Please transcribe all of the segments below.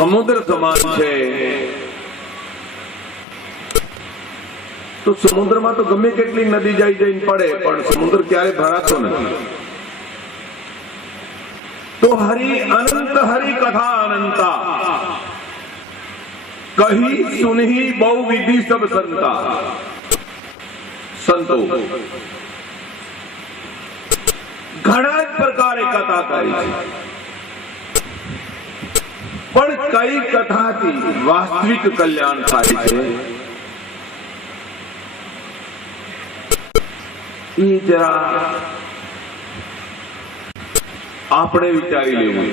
સમુદ્ર સમાન છે, તો સમુદ્રમાં તો ગમે કેટલી નદી જઈને પડે પણ સમુદ્ર ક્યારે ભરાતો નથી. તો હરિ અનંત હરિ કથા અનંતા, કહી સુનહી બહુ વિધિ સબ સંતા. સંતો ઘણા જ પ્રકારે કથા કરી છે, પણ કઈ કથાથી વાસ્તવિક કલ્યાણ થાય છે એ જરા આપણે વિચારી લેવું.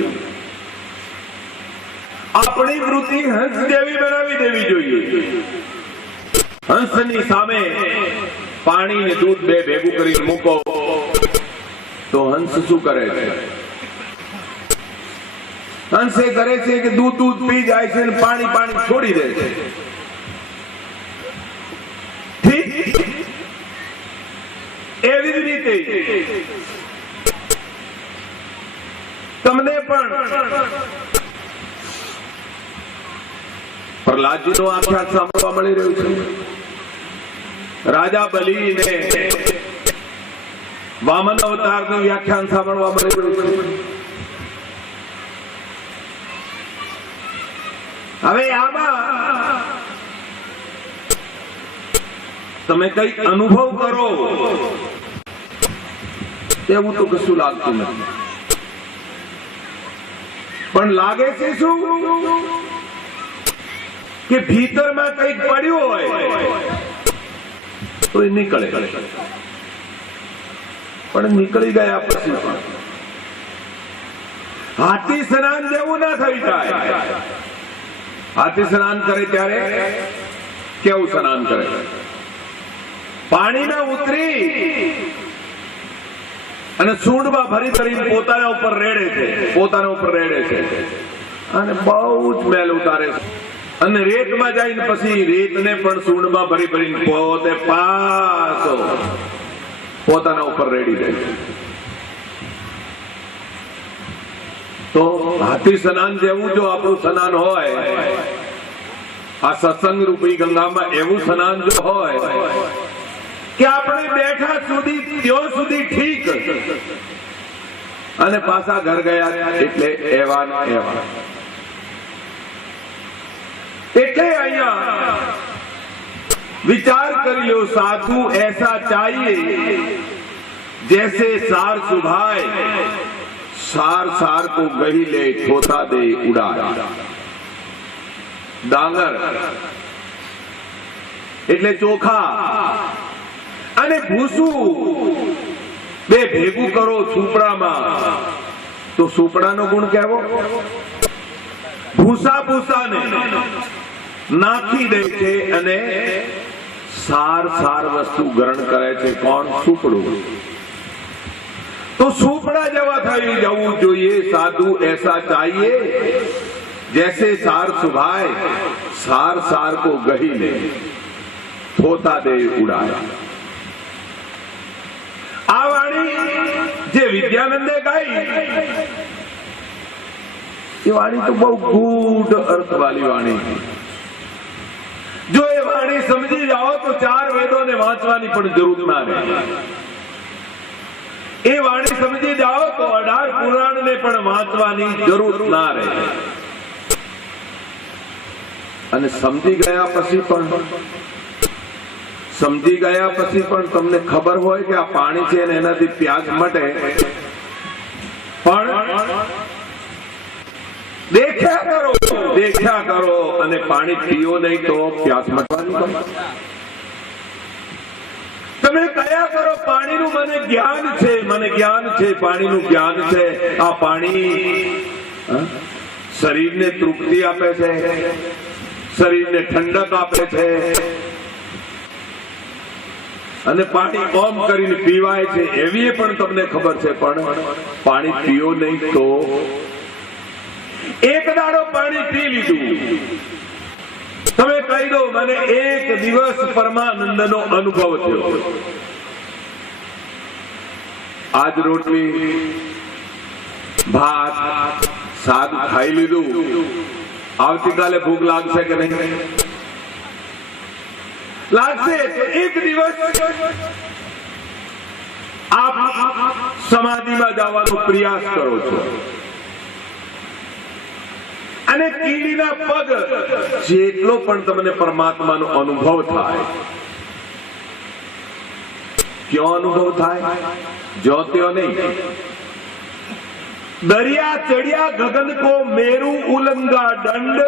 આપણી વૃત્તિ હંસ જેવી બનાવી દેવી જોઈએ. હંસની સામે પાણી ને દૂધ બે ભેગું કરી મૂકો તો હંસ શું કરે છે? હંસ એ કરે છે કે દૂધ પી જાય છે અને પાણી છોડી દે છે. ઠીક એવી જ રીતે તમને પણ પ્રહલાદજીનો આખ્યાન સાંભળવા મળી રહ્યું છે. રાજા બલિને વામન અવતારનું વ્યાખ્યાન સાંભળવા મળી રહ્યું છે. હવે આમાં તમે કઈ અનુભવ કરો એવું તો કશું લાગતું નથી, પણ લાગે છે શું કે ભીતરમાં કંઈક પડ્યું હોય તો એ નીકળે, પણ નીકળી ગયા પછી પણ હાથી સ્નાન જેવું ના થઈ જાય. હાથી સ્નાન કરે ત્યારે કેવું સ્નાન કરે? પાણીમાં ઉતરી અને સૂંઢમાં ભરી કરીને પોતાના ઉપર રેડે છે અને બહુ જ મેલ ઉતારે છે અને રેતમાં જઈને પછી રેતને પણ સૂંઢમાં ભરીને પોતે પાછો પોતાના ઉપર રેડી દે છે. તો હાથી સ્નાન જેવું જો આપણું સ્નાન હોય, આ સત્સંગ રૂપી ગંગામાં એવું સ્નાન જો હોય કે આપણે બેઠા ત્યાં સુધી ઠીક અને પાછા ઘર ગયા એટલે એવા ને એવા. એટલે અહીંયા વિચાર કરી લો, સાધુ ऐसा चाहिए जैसे सार सुभाए, सार को गही ले ठोता दे उड़ाए. ડાંગર એટલે ચોખા અને ભૂસું બે ભેગું કરો સુપડામાં તો સુપડાનો ગુણ કેવો? ભૂસાને નાખી દે છે અને સાર વસ્તુ ગ્રહણ કરે છે. કોણ? સુપડું. તો સુપડા જેવા થઈ જવું જોઈએ. સાધુ ऐसा चाहिए जैसे सार सुभाए, सार को गही ले थोता दे उड़ाया. આ વાણી જે વિદ્યાનંદે ગાઈ એ વાણી તો બહુ ગૂઢ અર્થ વાળી વાણી. જો એ વાણી સમજી જાઓ તો 4 વેદોને વાંચવાની પણ જરૂર ના રહે. એ વાણી સમજી જાઓ તો 18 પુરાણને પણ વાંચવાની જરૂર ના રહે. અને સમજી ગયા પછી પણ તમને ખબર હોય કે આ પાણી છે અને એનાથી પ્યાસ મટે, પણ દેખ્યા કરો અને પાણી પીઓ નહીં તો પ્યાસ મટવાની. તમે કયા કરો પાણીનું મને જ્ઞાન છે, પાણીનું જ્ઞાન છે. આ પાણી શરીરને તૃપ્તિ આપે છે, શરીરને ઠંડક આપે છે અને પાણી ઓમ કરીને પીવાય છે એવી પણ તમને ખબર છે. પણ પાણી પીઓ નહીં તો એક દાડો પાણી પી લીધું, તમે કહી દો મને એક દિવસ પરમાનંદનો અનુભવ થયો. આજ રોટલી ભાત શાક ખાઈ લીધું આવતીકાલે ભૂખ લાગશે કે નહીં? લાગશે. તો એક દિવસ આપ સમાધિમાં જવાનો પ્રયાસ કરો છો અને કીડીના પગ જેટલો પણ તમને પરમાત્માનો અનુભવ થાય, ક્યો અનુભવ થાય? જો ત્યો નહીં. दरिया चढ़िया गगन को मेरू उलंगा दंड,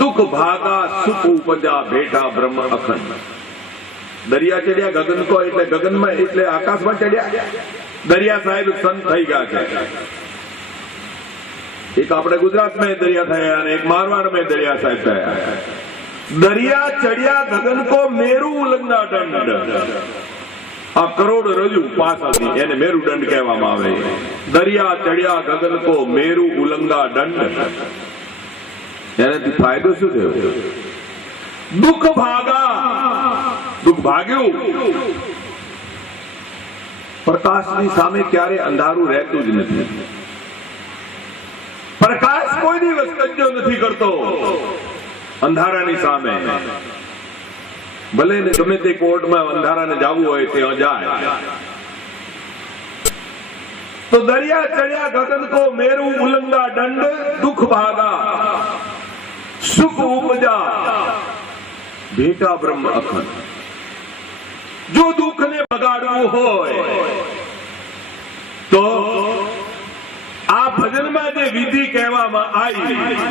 दुख भागा सुख उपजा भेटा બ્રહ્મ અખંડ. દરિયા ચડ્યા ગગન કો એટલે ગગનમાં એટલે આકાશમાં ચડ્યા. દરિયા સાહેબ સંત થઈ ગયા છે. એક આપણે ગુજરાત में દરિયા થયા અને એક મારવાડ में દરિયા સાહેબ થયા. દરિયા ચડ્યા ગગન કો મેરુ ઉલંગા દંડ. આ કરોડ રજુ પાસાથી એને મેરુદંડ કહેવામાં આવે. દરિયા ચડ્યા ગગન કો મેરુ ઉલંગા દંડ. એનાથી ફાયદો શું થયો? દુઃખ ભાગા. દુઃખ ભાગ્યું. પ્રકાશની સામે ક્યારે અંધારું રહેતું જ નથી. પ્રકાશ કોઈ દિવસ કજ્જો નથી કરતો અંધારાની સામે. ભલે ને ગમે તે કોર્ટમાં અંધારાને જવું હોય ત્યાં જાય. તો દરિયા ચડ્યા ગગન કો મેરુ ઉલંગા દંડ, દુઃખ ભાગા સુખ ઉપજા ભેટા બ્રહ્મ અખંડ. જો દુઃખને બગાડવું હોય તો આ ભજનમાં જે વિધિ કહેવામાં આવી,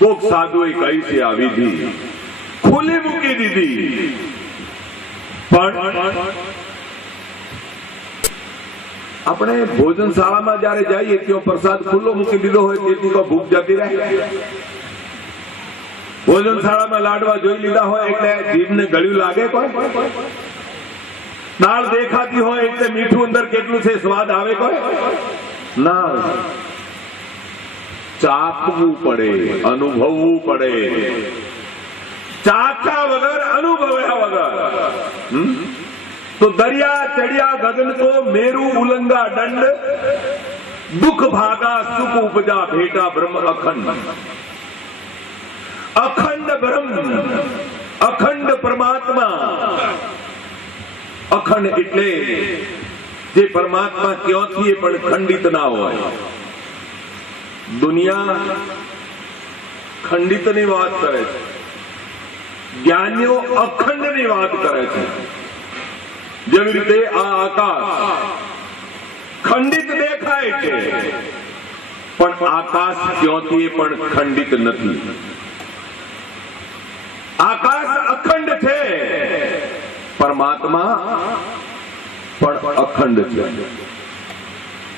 કોક સાધુએ કહી છે આ વિધિ ખુલ્લી મૂકી દીધી. પણ આપણે ભોજનશાળામાં જયારે જઈએ ત્યાં પ્રસાદ ખુલ્લો મૂકી દીધો હોય તેથી તો ભૂખ જતી રહે. ભોજનશાળામાં લાડવા જોઈ લીધા હોય એટલે જીભને ગળ્યું લાગે. કોઈ દાળ દેખાતી હોય એટલે મીઠું અંદર કેટલું છે સ્વાદ આવે? કોઈ ના. ચાખવું પડે, અનુભવવું પડે. ચાખા વગર, અનુભવ્યા વગર. તો દરિયા ચડ્યા ગગન કો મેરુ ઉલંગા દંડ, દુઃખ ભાગા સુખ ઉપજા ભેટા બ્રહ્મ અખંડ. અખંડ બ્રહ્મ, અખંડ પરમાત્મા. અખંડ એટલે જે પરમાત્મા ક્યાંથી પણ ખંડિત ના હોય. દુનિયા ખંડિતની વાત કરે છે, જ્ઞાનીઓ અખંડની વાત કરે છે. જેવી રીતે આ આકાશ ખંડિત દેખાય છે પણ આકાશ ક્યાંથી પણ ખંડિત નથી. આકાશ અખંડ છે, પરમાત્મા પણ અખંડ છે.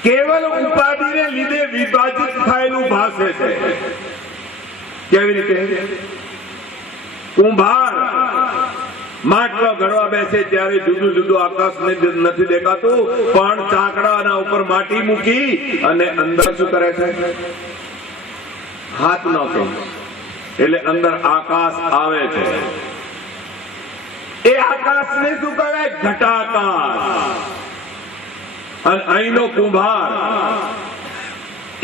કેવલ ઉપાધિને લીધે વિભાજિત થયેલું ભાસે છે. કેવી રીતે? કુંભાર માટલો ઘડવા બેસે ત્યારે જુદું જુદું આકાશ નથી દેખાતું, પણ ચાકડાના ઉપર માટી મૂકી અને અંદર શું કરે છે? હાથ નાખે એટલે અંદર આકાશ આવે છે. એ આકાશને શું કહેવાય? ઘટાકાશ. અને અહીંનો કુંભાર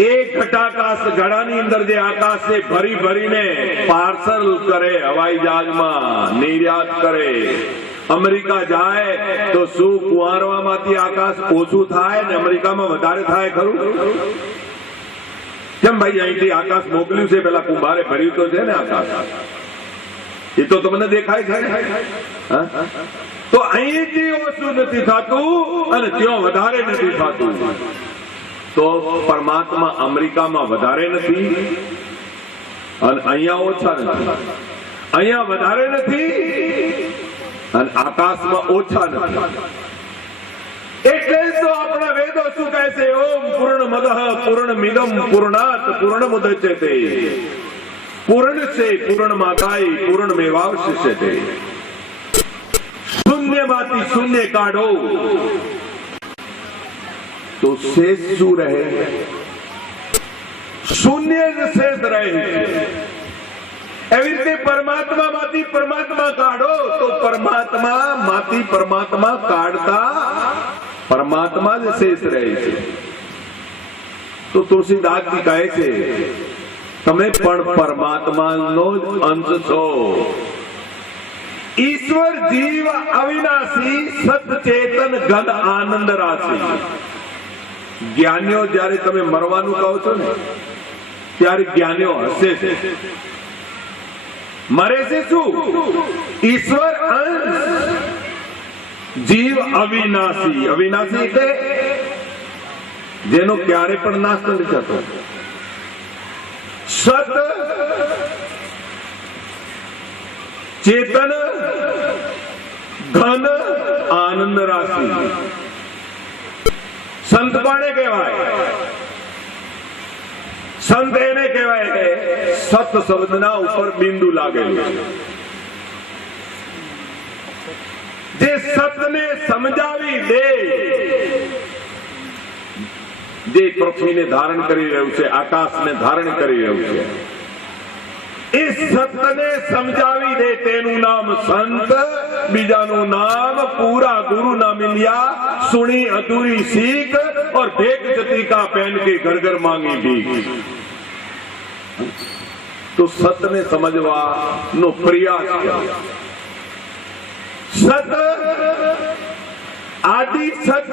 એ ઘટાકાશ ઘડાની અંદર જે આકાશે ભરી ભરીને પાર્સલ કરે, હવાઈ જહાજમાં નિર્યાત કરે. અમેરિકા જાય તો શું કુંવારવામાંથી આકાશ ઓછું થાય ને અમેરિકામાં વધારે થાય ખરું? કેમ ભાઈ? અહીંથી આકાશ મોકલ્યું છે, પેલા કુંભારે ભર્યું તો છે ને આકાશ. એ તો તમને દેખાય છે. તો અહીંથી ઓછું નથી થતું અને ત્યાં વધારે નથી થતું. તો પરમાત્મા અમેરિકામાં વધારે નથી અને અહીંયા ઓછા નથી. અહીંયા વધારે નથી અને આકાશમાં ઓછા નથી. એટલે તો આપણા વેદો શું કહે છે? ઓમ પૂર્ણમદઃ પૂર્ણમિદં પૂર્ણાત પૂર્ણમુદચ્યતે પૂર્ણસ્ય પૂર્ણમાદાય પૂર્ણમેવાવશિષ્યતે. શૂન્યમાંથી શૂન્ય કાઢો તો શેષ શું રહે? શૂન્ય જ શેષ રહે. એવી રીતે પરમાત્મામાંથી પરમાત્મા કાઢો તો પરમાત્મામાંથી પરમાત્મા કાઢતા પરમાત્મા જ શેષ રહે છે. તો તુલસીદાસજી કહે છે તમે પણ પરમાત્માનો જ અંશ છો. ઈશ્વર જીવ અવિનાશી સતચેતન ઘન આનંદ રાશિ. જ્ઞાનીઓ જ્યારે તમે મરવાનું કહો છો ને ત્યારે જ્ઞાનીઓ હસે છે. મરે છે શું? ઈશ્વર અંશ, જીવ અવિનાશી. અવિનાશી એટલે જેનો ક્યારે પણ નાશ નથી થતો. સત ચેતન ઘન આનંદ રાશિ. સંત કોને કહેવાય? સંત એને કહેવાય કે સત શબ્દના ઉપર બિંદુ લાગેલું છે. જે સતને સમજાવી દે, જે પૃથ્વીને ધારણ કરી રહ્યું છે, આકાશને ધારણ કરી રહ્યું છે, એ સતને સમજાવી દે તેનું નામ સંત. બીજાનું નામ પૂરા गुरु ना मिलिया, सुनी अधूरी सीख और भेक जती का पहन के घर घर मांगी भीख. तो सतने समझवा नो प्रयास करो. सत आदि सच,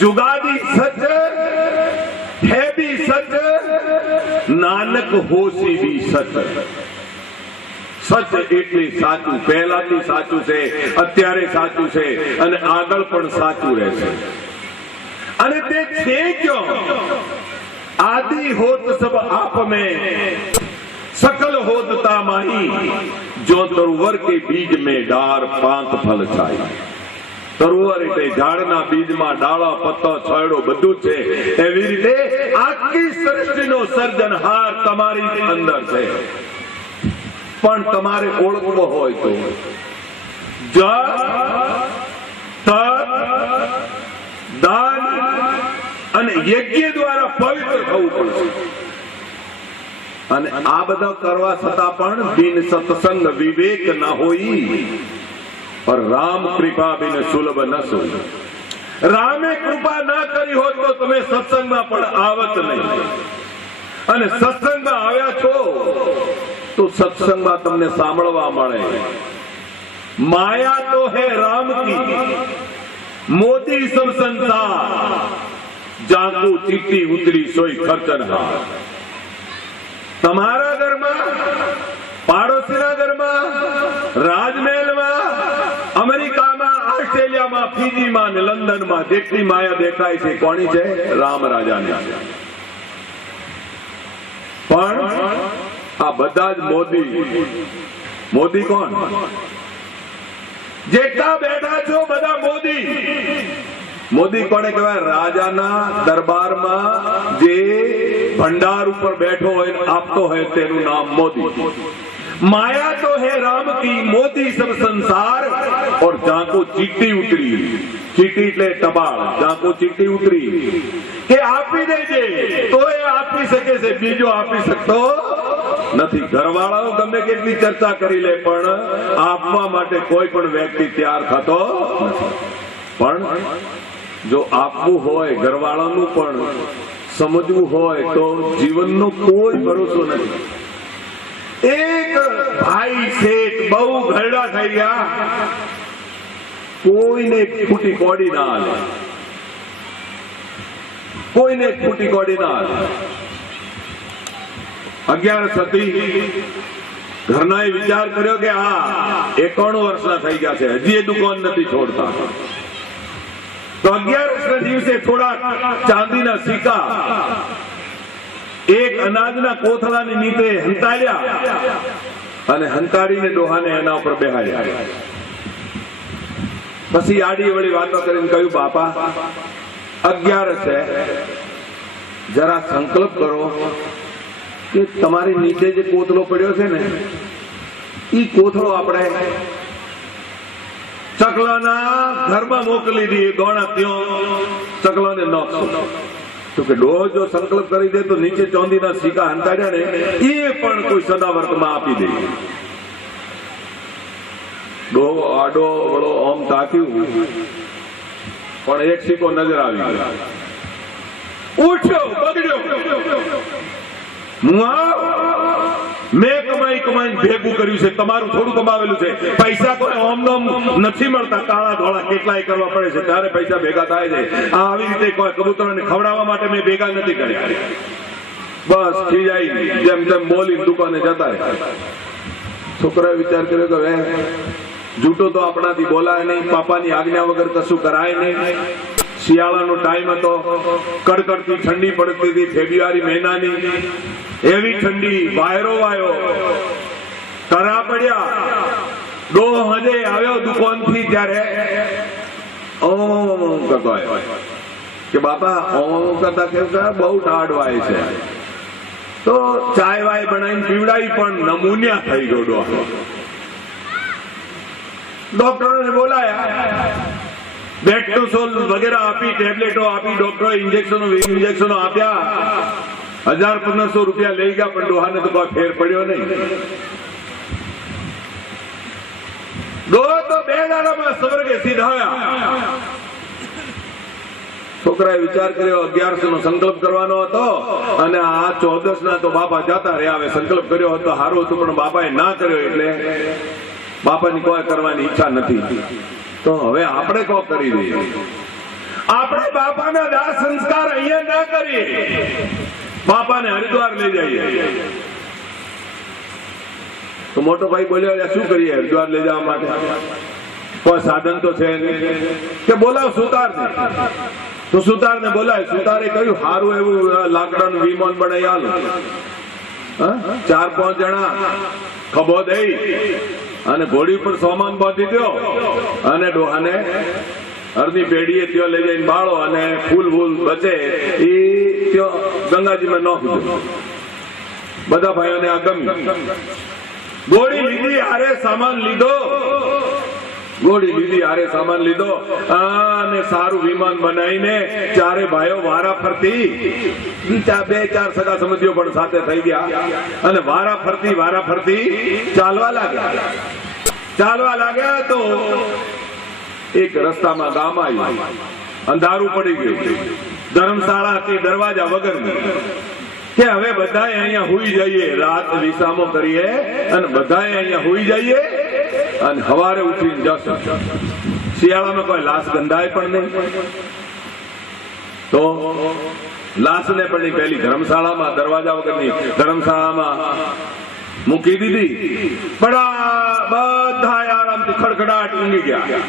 जुगादी सच है भी सच, नानक होशी भी सच. સચ એટલે સાચું, પહેલાથી સાચું છે, અત્યારે સાચું છે અને આગળ પણ સાચું રહેશે. અને તે છે ક્યો? આદि હોત સબ આપ में, सकल होता माही, जो तरुवर के बीज में डार પાંત ફલ છાઈ. તરુવર એટલે ઝાડના બીજમાં ડાળા, પત્તો, છોયડો બધું છે. એવી રીતે આખી સૃષ્ટિનો સર્જનહાર તમારી અંદર છે. પણ તમારે ઓળખવો હોય તો જપ, તપ, દાન અને યજ્ઞ દ્વારા પવિત્ર થવું પડશે. અને આ બધા કરવા છતાં પણ બિન સત્સંગ વિવેક ન હોઈ, પર રામ કૃપા બિન સુલભ ન સોઈ. રામે કૃપા ના કરી હોત તો તમે સત્સંગમાં પણ આવત નહીં. અને સત્સંગમાં આવ્યા છો तो सत्संग में तुमने सांभळवा मळे. माया तो है राम की, मोदी सब संसार, जागू चीटी उतरी सोई खर्चनहार. તમારા ઘરમાં, પાડોશીના ઘરમાં, રાજમહેલમાં, અમેરિકામાં, ઓસ્ટ્રેલિયામાં, ફીજીમાં ને લંડનમાં જેટલી માયા દેખાય છે કોની છે? રામ રાજાની. પણ આ બધા જ મોદી કોણ? જેટલા બેઠા છો બધા મોદી. મોદી કોને કહેવાય? રાજાના દરબારમાં જે ભંડાર ઉપર બેઠો હોય, આપતો હોય તેનું નામ મોદી. माया तो है राम की, मोदी सब संसार, और जाको चीटी उतरी. ચીટી એટલે ટપાલ. જાકો ચીટી ઉતરી કે આપી દેજે તો એ આપી શકે છે, બીજો આપી શકતો નથી. ઘરવાળાઓ ગમે કેટલી ચર્ચા કરી લે પણ આપવા માટે કોઈ પણ વ્યક્તિ તૈયાર થતો નથી. પણ જો આપવું હોય, ઘરવાળાનું પણ સમજવું હોય તો જીવનનો કોઈ ભરોસો નથી. એક ભાઈ શેઠ બહુ ઘરડા થઈ ગયા, કોઈને ફૂટી કોડી ના હાલે, કોઈને ફૂટી કોડી ના હાલે. 11 હતી, ઘરનાએ વિચાર કર્યો કે આ 91 વર્ષના થઈ ગયા છે, હજી એ દુકાન નથી છોડતા. તો 11 દિવસે થોડા ચાંદીના સિક્કા એક અનાજના કોથળાની નીચે હંતાડ્યા અને હંતાડીને ડોહાને એના ઉપર બેહાડ્યા. પછી આડી વળી વાતો કરીને કહ્યું, બાપા 11 છે, જરા સંકલ્પ કરો કે તમારી નીચે જે કોથળો પડ્યો છે ને એ કોથળો આપણે ચકલાના ઘરમાં મોકલી દઈએ, દોણા ત્યાં ચકલાને નોખશો. તો કે ડોહ જો સંકલ્પ કરી દે તો નીચે ચાંદીના સિક્કા હંતાડ્યા ને એ પણ કોઈ સદાવર્તમાં આપી દે. ડોહ આડો વળો આમ તાક્યું પણ એક સિક્કો નજર આવી ગયો, ઉઠ્યો, બગડ્યો. મેં કમાઈને ભેગું કર્યું છે, તમારું થોડું કમાવેલું છે. પૈસા કોઈ ઓમ નોમ નથી મળતા, કાળા ધોળા કેટલાય કરવા પડે છે ત્યારે પૈસા ભેગા થાય છે. આવી રીતે કોઈ કબૂતરોને ખવડાવવા માટે મેં ભેગા નથી કર્યા. બસ ખીજાઈ જેમ તેમ બોલી દુકાને જતા રહ્યા. છોકરાએ વિચાર કર્યો કે હવે જૂઠું તો આપણાથી બોલાય નહીં, પાપાની આજ્ઞા વગર કશું કરાય નહીં. શિયાળાનો ટાઈમ હતો, કડકડતી ઠંડી પડતી હતી, ફેબ્રુઆરી મહિનાની એવી ઠંડી, વાયરો વાયો, કરા પડ્યા. ડો હજે આવ્યો દુકાનથી ત્યારે ઓમ કરતો આવ્યો કે બાપા ઓમ કરતા કેવું બહુ ટાઢ વાય છે. તો ચાય વાય બનાવીને પીવડાવી પણ નમૂનિયા થઈ ગયો ડો. ડોક્ટરોને બોલાયા, બેક્ટોસોલ વગેરે આપી, ટેબ્લેટો આપી, ડોક્ટરો ઇન્જેક્શનો આપ્યા. 1000-1500 રૂપિયા લઈ ગયા, પણ ડોહાને તો કોઈ ફેર પડ્યો નહીં. ડોહો તો 2 દાડામાં સ્વર્ગે સીધાયા. છોકરાએ વિચાર કર્યો 1100 નો સંકલ્પ કરવાનો હતો અને આ 14 ના તો બાપા જતા રહ્યા. હવે સંકલ્પ કર્યો હતો સારું હતું, પણ બાપાએ ના કર્યો એટલે બાપાની કોઈ કરવાની ઈચ્છા નથી. તો હવે આપણે કોઈ કરી દઈએ. આપણે બાપાના દાસ સંસ્કાર અહીંયા ના કરીએ, બાપાને હરિદ્વાર લઈ જઈએ. તો મોટો ભાઈ બોલ્યો શું કરીએ હરિદ્વાર લઈ જવા માટે? કોઈ સાધન તો છે નહીં. કે બોલાવ સુતારને. તો સુતારને બોલાય. સુતારે કહ્યું સારું એવું લાકડાનું વિમાન બનાવી આલો. 4-5 જણા ખભો દઈ અને ઘોડી પર સામાન બાંધી દો અને ડોહાને અડધી પેઢીએ ત્યાં લઈ જઈને બાળો અને ફૂલ બચે એ ત્યાં ગંગાજીમાં નાખી દો. બધા ભાઈઓને આ ગમ્યું. ઘોડી લીધી, હારે સામાન લીધો. ઘોડી લીધી, હારે સામાન લીધો અને સારું વિમાન બનાવીને ચારે ભાઈઓ વારા ફરતી, 2-4 સગા સમજીઓ પણ સાથે થઈ ગયા અને વારા ફરતી ચાલવા લાગ્યા. તો એક રસ્તામાં ગામ આવ્યું. અંધારું પડી ગયું. ધર્મશાળા હતી દરવાજા વગરની. કે હવે બધાએ અહીંયા હુઈ જઈએ, રાત વિસામો કરીએ અને બધાએ અહીંયા હુઈ જઈએ અને સવારે ઉઠીને જશું. શિયાળામાં કોઈ લાશ ગંધાય પણ નહીં. તો લાશને પણ પેલી ધર્મશાળામાં, દરવાજા વગરની ધર્મશાળામાં મૂકી દીધી. બધા આરામથી ખડખડાટ ઊંઘી ગયા.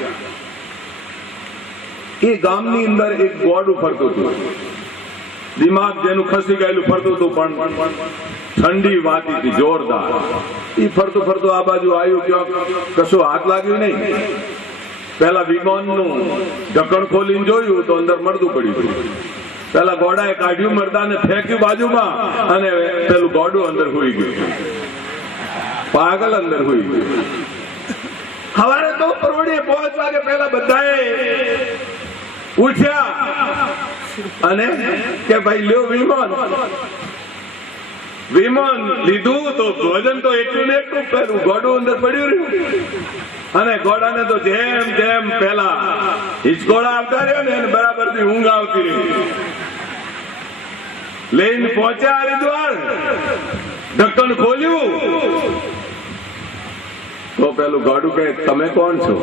એ ગામની અંદર એક ગોડું ફરતું હતું. દિમાગ જેનું ખસી ગયેલું ફરતું હતું, પણ ઠંડી વાતી હતી જોરદાર. એ ફરતું આ બાજુ આવ્યું, ક્યાંક કશું હાથ લાગ્યું નહીં. પેલા વિમાનનું ઢક્કણ ખોલીને જોયું તો અંદર મરદું પડ્યું. પેલા ઘોડાએ કાઢ્યું મરદાને, ફેંક્યું બાજુમાં અને પેલું ઘોડું અંદર હોઈ ગયું. પાગલ અંદર હોઈ ગયું. સવારે તો પરવડીએ 5 વાગે પેલા બધાએ ઉઠ્યા અને કે ભાઈ લ્યો વિમાન લીધું. તો ભોજન તો એટલું ને એટલું, પેલું ઘોડું અંદર પડ્યું રહ્યું અને ઘોડાને તો જેમ પેલા હિચકોડા આવતા રહ્યા ને બરાબર થી ઊંઘ આવતી રહી. લઈને પહોંચ્યા હરિદ્વાર, ઢક્કણ ખોલ્યું તો પેલું ઘોડું કહે તમે કોણ છો?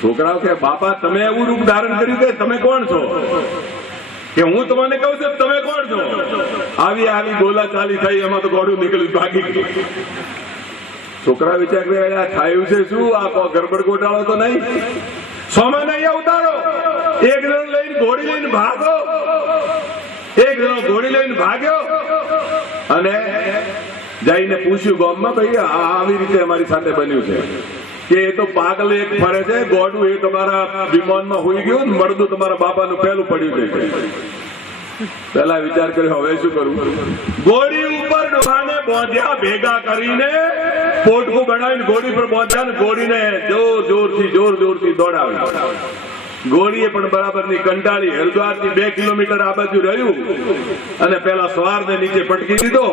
છોકરાઓ કે બાપા તમે એવું રૂપ ધારણ કર્યું કે તમે કોણ છો? કે હું તમને કહું છું તમે કોણ છો? આવી બોલા ચાલી થઈ, એમાં તો ઘોડું નીકળ્યું, ભાગી ગયું. છોકરા વિચાર કર્યા થયું છે શું? આ ગરબડ ગોટાળો તો નહીં? સોમાન અહીંયા ઉતારો. એક જણો લઈને ઘોડી લઈને ભાગો. એક જણો ઘોડી લઈને ભાગ્યો અને જઈને પૂછ્યું ગામમાં, ભાઈ આવી રીતે અમારી સાથે બન્યું છે કે એ તો પાગલ એક ફરે છે, ગોડું એ તમારા વિમાનમાં હોઈ ગયું, મરદું તમારા બાપાનું પહેલું પડ્યું છે. પેલા વિચાર કર્યો હવે શું કરું? ઘોડી ઉપર ડોહાને બોધ્યા, ભેગા કરીને પોટકું બનાવીને ઘોડી પર બોધ્યા ને ઘોડીને જોરથી દોડાવી. ઘોડીએ પણ બરાબરની કંટાળી. હરિદ્વારથી 2 કિલોમીટર આ બાજુ રહ્યું અને પેલા સવારને નીચે પટકી દીધો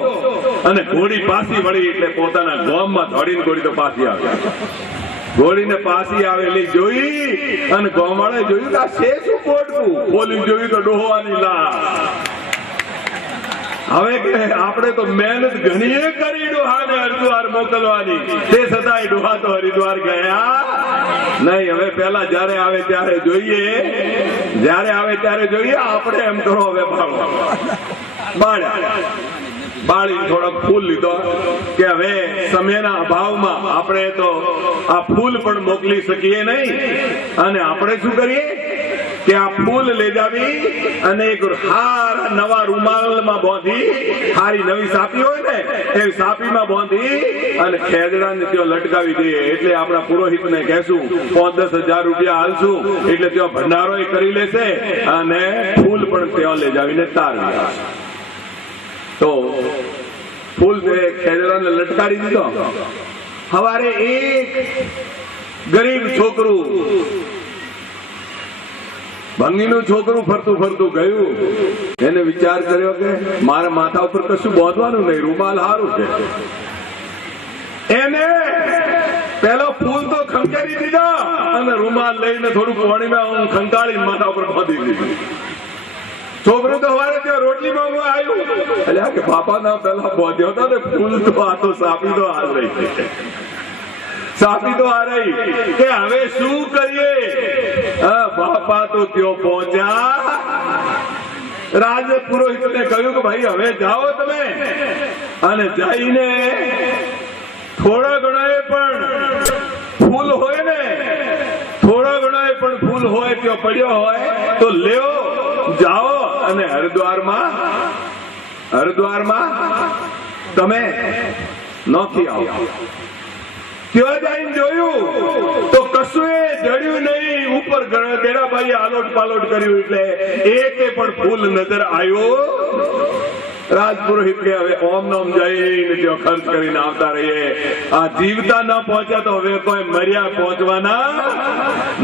અને ઘોડી પાછી વળી એટલે પોતાના ગામમાં દોડીને ઘોડી તો પાછી આવી. ઘોડીને પાછી આવેલી જોઈ અને ગોમાળે જોયું કે આ છે શું પોટકું, ખોલી જોયું તો ડોહવાની લાશ. હવે કે આપણે તો મહેનત ઘણી કરી ડોહાને હરિદ્વાર મોકલવાની, તે છતાંય ડોહા તો હરિદ્વાર ગયા નહીં. હવે પેલા જયારે આવે ત્યારે જોઈએ, જયારે આવે ત્યારે જોઈએ. આપણે એમ કરો હવે બાળી થોડોક ફૂલ લીધો કે હવે સમયના અભાવમાં આપણે તો આ ફૂલ પણ મોકલી શકીએ નહીં, અને આપણે શું કરીએ કે આ ફૂલ લઈ જાવી અને એક હાર નવા રૂમાલમાં બાંધી, હારી નવી સાપી હોય ને એવી સાપીમાં બાંધી અને ખેદડાને ત્યાં લટકાવી દઈએ. એટલે આપણા પુરોહિતને કહેશું 5-10 હજાર રૂપિયા હાલશું, એટલે ત્યાં ભંડારો કરી લેશે અને ફૂલ પણ ત્યાં લઈ જાવીને તારવી આવશે. તો ફૂલ ખેદડાને લટકાવી દીધો. સવારે એક ગરીબ છોકરું, ભંગીનું છોકરું ફરતું ફરતું ગયું. એને વિચાર કર્યો કે મારા માથા ઉપર કશું બાંધવાનું નહીં, રૂમાલ સારું છે. એને પેલો ફૂલ તો ખંકારી દીધા અને રૂમાલ લઈને થોડું પાણીમાં ખંકાળી માથા ઉપર બાંધી દીધું. છોકરું તો સવારે ત્યાં રોટલી માંગવા આવ્યું, એટલે કે બાપાના પેલા બાંધ્યો હતો ને ફૂલ, તો આ તો સાપી તો હાલ રહી છે, સાપી તો આ રહી કે હવે શું કરીએ. બાપા તો ત્યાં પહોંચ્યા. રાજ પુરોહિતને કહ્યું કે ભાઈ હવે જાઓ તમે, અને જઈને થોડા ઘણા પણ ફૂલ હોય ને, થોડા ઘણા પણ ફૂલ હોય ત્યાં પડ્યો હોય તો લેવો, જાઓ અને હરિદ્વારમાં તમે નોખી આવો. ત્યાં જઈને જોયું તો કશું જડ્યું નહીં. ઉપર ગેડાભાઈએ આલોટ પાલોટ કર્યું એટલે એકે પણ ફૂલ નજર આવ્યો. રાજપુરોહિત કે હવે ઓમ નોમ જઈને ત્યાં ખર્ચ કરીને આવતા રહીએ. આ જીવતા ના પહોંચ્યા તો હવે કોઈ મર્યા પહોંચવાના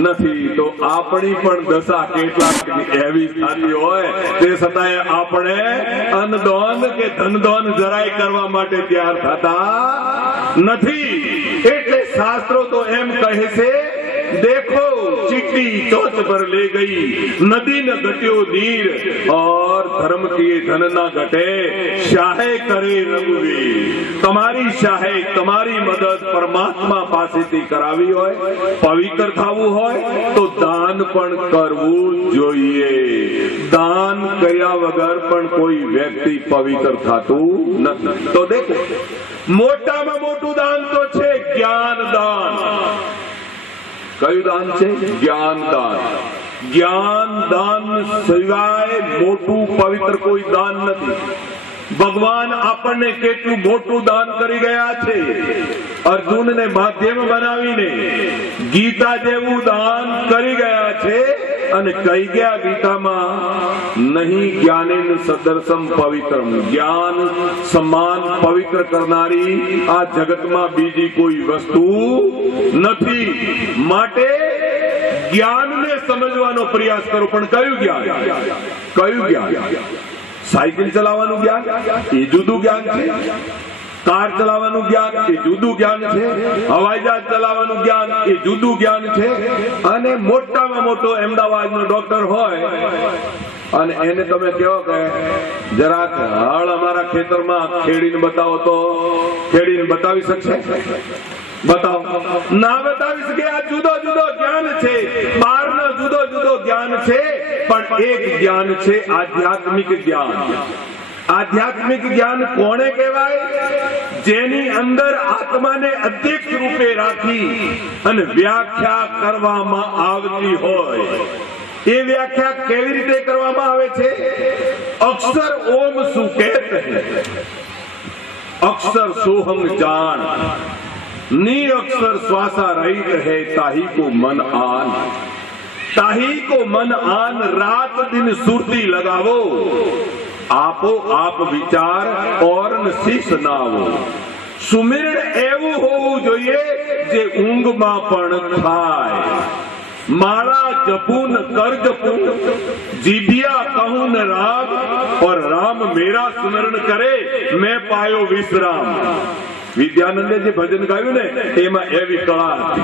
નથી. તો આપણી પણ દશા કેટલાક એવી થતી હોય, તે છતાંય આપણે અન્નદાન કે ધનદાન જરાય કરવા માટે તૈયાર થતા નથી. એટલે શાસ્ત્રો તો એમ કહે છે, देखो चिट्ठी चोच पर ले गई, नदी न घट्यो नीर, और धर्म किए धन न घटे, शाहे करे रघुवीर. તમારી શાહે, તમારી મદદ પરમાત્મા પાસેથી કરાવી હોય, પવિત્ર થવું હોય તો દાન પણ કરવું જોઈએ. દાન કર્યા વગર પણ કોઈ વ્યક્તિ પવિત્ર થતું નથી. તો દેખો, મોટામાં મોટું દાન તો છે જ્ઞાન દાન. કયું દાન છે? જ્ઞાન દાન. જ્ઞાન દાન સિવાય મોટું પવિત્ર કોઈ દાન નથી. ભગવાન આપણને કેટલું મોટું દાન કરી ગયા છે. અર્જુનને માધ્યમ બનાવીને ગીતા જેવું દાન કરી ગયા છે. અને કહી ગયા ગીતામાં, નહીં જ્ઞાનેન સદર્શમ પવિત્રમ, જ્ઞાન સમાન પવિત્ર કરનારી આ જગતમાં બીજી કોઈ વસ્તુ નથી. માટે જ્ઞાનને સમજવાનો પ્રયાસ કરો. પણ કયું જ્ઞાન? કયું જ્ઞાન? સાયકલ ચલાવવાનું જ્ઞાન એ જુદું જ્ઞાન છે. કાર ચલાવવાનું જ્ઞાન એ જુદું જ્ઞાન છે. હવાઈ જહાજ ચલાવવાનું જ્ઞાન એ જુદું જ્ઞાન છે. અને મોટામાં મોટો અમદાવાદનો ડોક્ટર હોય અને એને તમે કહો કે જરાક હળ અમારા ખેતરમાં ખેડીને બતાવો, તો ખેડીને બતાવી શકશે? બતાવો ના બતાવી શકે. આ જુદો જુદો જ્ઞાન છે, બહારનો જુદો જુદો જ્ઞાન છે. પણ એક જ્ઞાન છે આધ્યાત્મિક જ્ઞાન. આધ્યાત્મિક જ્ઞાન કોને કહેવાય? જેની અંદર આત્માને અધ્યક્ષ રૂપે રાખી અને વ્યાખ્યા કરવામાં આવતી હોય. એ વ્યાખ્યા કેવી રીતે કરવામાં આવે છે? અક્ષર ઓમ સુકેત હૈ, અક્ષર સોહમ જાન, नी अक्षर श्वासा रहित है, ताही को मन आन, ताही को मन आन. रात दिन सुरती लगावो, आपो आप विचार और શીશ નાવો. સુમિરણ એવું હોવું જોઈએ જે ઊંઘમાં પણ થાય. माला जपून कर जपून, जीभिया कहूं न राम, और राम मेरा स्मरण करे, मैं पायो विश्राम. વિદ્યાનંદે જે ભજન ગાયું ને એમાં એવી કળા હતી.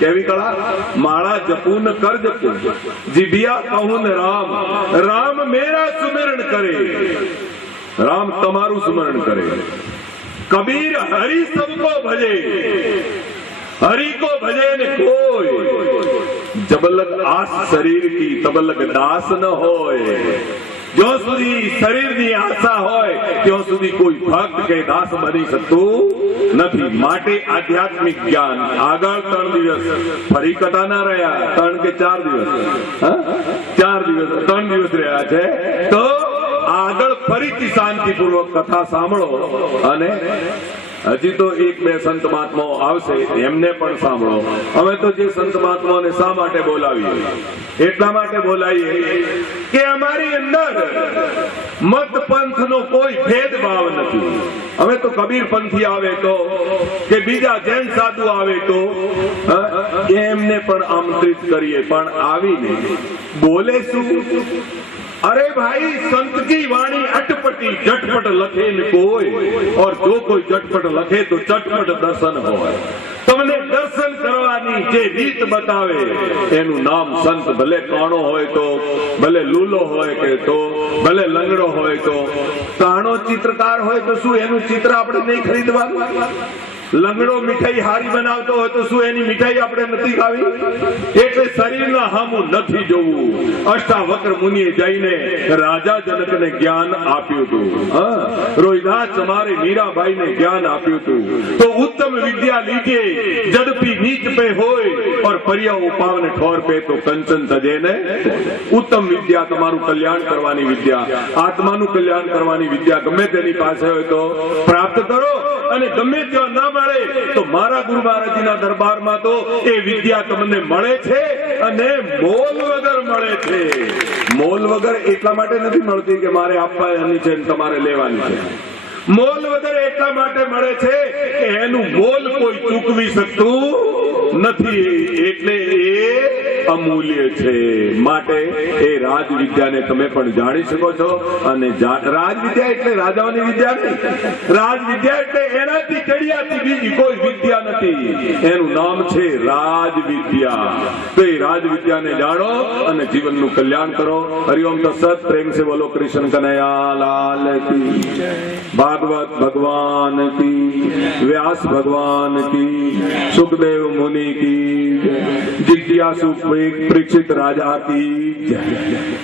કેવી કળા? માળા જપું ન કર જપું, જીભિયા કહું ને રામ, રામ મેરા સુમિરણ કરે, રામ તમારું સ્મરણ કરે. કબીર હરિ સબકો ભજે, હરિ को भजे ने कोई, जबलक आस शरीर की तबलक दास न होय. जो સુધી શરીરની આશા હોય ત્યાં સુધી કોઈ ભક્ત કે દાસ બની શકતું નથી. માટે આધ્યાત્મિક જ્ઞાન આગળ 3 દિવસ ફરી કથા ના રહ્યા, 3 કે 4 દિવસ, 3 દિવસ રહ્યા છે. તો આગળ ફરીથી શાંતિપૂર્વક કથા સાંભળો અને હજી તો 1-2 સંત મહાત્માઓ આવશે, એમને પણ સાંભળો. અમે તો જે સંત મહાત્માઓને શા માટે બોલાવીએ? એટલા માટે બોલાવીએ કે અમારી અંદર મત પંથનો કોઈ ભેદભાવ નથી. અમે તો કબીર પંથી આવે તો કે બીજા જૈન સાધુ આવે તો એમને પણ આમંત્રિત કરીએ, પણ આવીને બોલે શું? अरे भाई संत की वाणी अटपटी झटपट लखे न कोई, और जो कोई झटपट लखे तो चटपट दर्शन होय. તમને દર્શન કરવાની જે રીત બતાવે એનું નામ સંત. ભલે કાણો હોય તો, ભલે લૂલો હોય કે તો, ભલે લંગડો હોય તો. કાણો ચિત્રકાર હોય તો શું એનું ચિત્ર આપણે નહીં ખરીદવાનું? લંગડો મીઠાઈ હારી બનાવતો હોય તો શું એની મીઠાઈ આપણે નથી ખાવી? એટલે શરીરના હામું નથી જોવું. અષ્ટાવક્ર મુનિએ જઈને રાજા જનકને જ્ઞાન આપ્યું હતું. રોહિદાસ ચમારે મીરાબાઈને જ્ઞાન આપ્યું હતું. તો ઉત્તમ વિદ્યા લીજે જદપી નીચ પે હોય, और પરિયા ઉપાવને ઠોર પે તો કંચન તજે ને. ઉત્તમ વિદ્યા તમારું કલ્યાણ કરવાની વિદ્યા, આત્માનું કલ્યાણ કરવાની વિદ્યા ગમે તેની પાસે હોય તો પ્રાપ્ત કરો. અને ગમે ત્યાં ના મળે તો મારા ગુરુ મહારાજજીના દરબારમાં તો એ વિદ્યા તમને મળે છે, અને મોલ વગર મળે છે. મોલ વગર એટલા માટે નથી મળતી કે મારે આપવાની છે તમારે લેવાની છે. મોલ વગર એટલા માટે મળે છે કે એનું મોલ કોઈ ચૂકવી શકતું નથી, એટલે એ અમૂલ્ય છે. માટે એ રાજવિદ્યાને તમે પણ જાણી શકો છો. અને રાજવિદ્યા એટલે રાજાઓની વિદ્યા નહીં. રાજવિદ્યા એટલે એનાથી ચડિયાથી બીજી કોઈ વિદ્યા નથી. એનું નામ છે રાજવિદ્યા. તો એ રાજવિદ્યાને જાણો અને જીવનનું કલ્યાણ કરો. હરિઓમ તત્સત. પ્રેમ સે બોલો કૃષ્ણ કનૈયા લાલ કી, भागवत भगवान की, व्यास भगवान की, सुखदेव मुनि की, जिज्ञासु परीक्षित राजा की जय.